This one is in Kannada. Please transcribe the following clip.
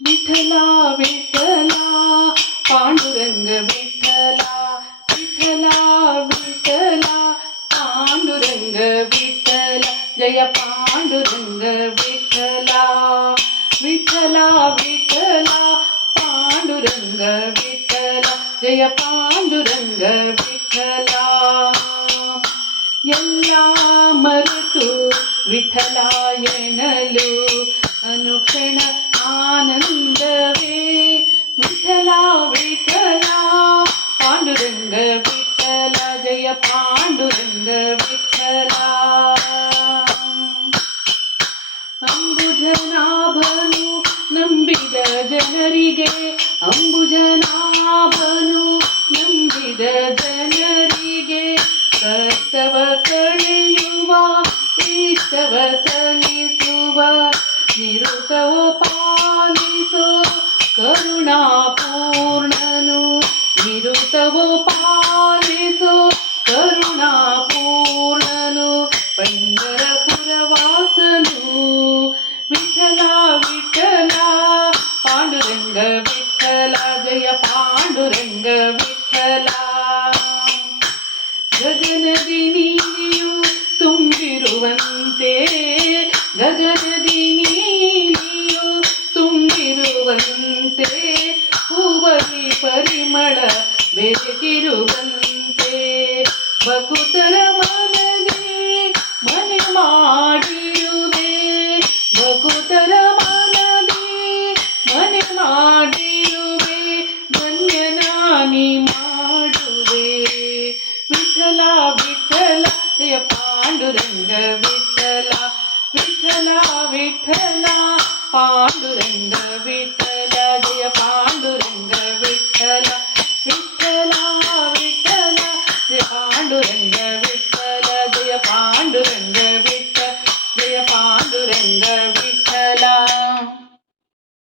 विठला विठला पांडुरंग विठला विठला विठला पांडुरंग विठला जय पांडुरंग विठला विठला विठला पांडुरंग विठला जय पांडुरंग विठला ಎಲ್ಲ ಮರೆತು ವಿಠಲಾಯನಲು ಅನುಕ್ಷಣ ಆನಂದವೇ ವಿಠಲ ವಿಠಲ ಪಾಂಡುರಂಗ ವಿಠಲ ಜಯ ಪಾಂಡುರಂಗ ವಿಠಲ ಅಂಬುಜನಾಭನು ನಂಬಿದ ಜನರಿಗೆ ಅಂಬುಜನಾಭನು ನಂಬಿದ ಜನರಿಗೆ ಕರ್ತವ ಕಳೆಯುವ ಇಷ್ಟವ ಸಲ್ಲಿಸುವ ನಿರುತವ ಪಾಲಿಸೋ ಕರುಣಾಪೂರ್ಣನು ನಿರುತವ ಪಾಲಿಸೋ ಕರುಣಾಪೂರ್ಣನು ಪಂಢರಪುರವಾಸನು ವಿಠಲ ವಿಠಲ ಪಾಂಡುರಂಗ ವಿಠಲ ಜಯ ಪಾಂಡುರಂಗ ವಿಠಲ ಗಗನದಿ ನೀಲಿಯು ತುಂಬಿರುವಂತೆ ಗಗನದಿ ನೀಲಿಯು ತುಂಬಿರುವಂತೆ ಹೂವರಿ ಪರಿಮಳ ಬೆರೆತಿರುವಂತೆ ಭಕುತರ ಮನದೇ ಮನೆ ಮಾಡಿರುವೆ ಭಕುತರ ಮನದೇ ಮನೆ ಮಾಡಿರುವೆ ಧನ್ಯನಾನಿ ಮಾಡುವೆ ವಿಠಲ ವಿಠಲ ಜಯ ಪಾಂಡುರಂಗ ವಿಠಲ ವಿಠಲ ವಿಠಲ ಪಾಂಡುರಂಗ ವಿಠಲ ಜಯ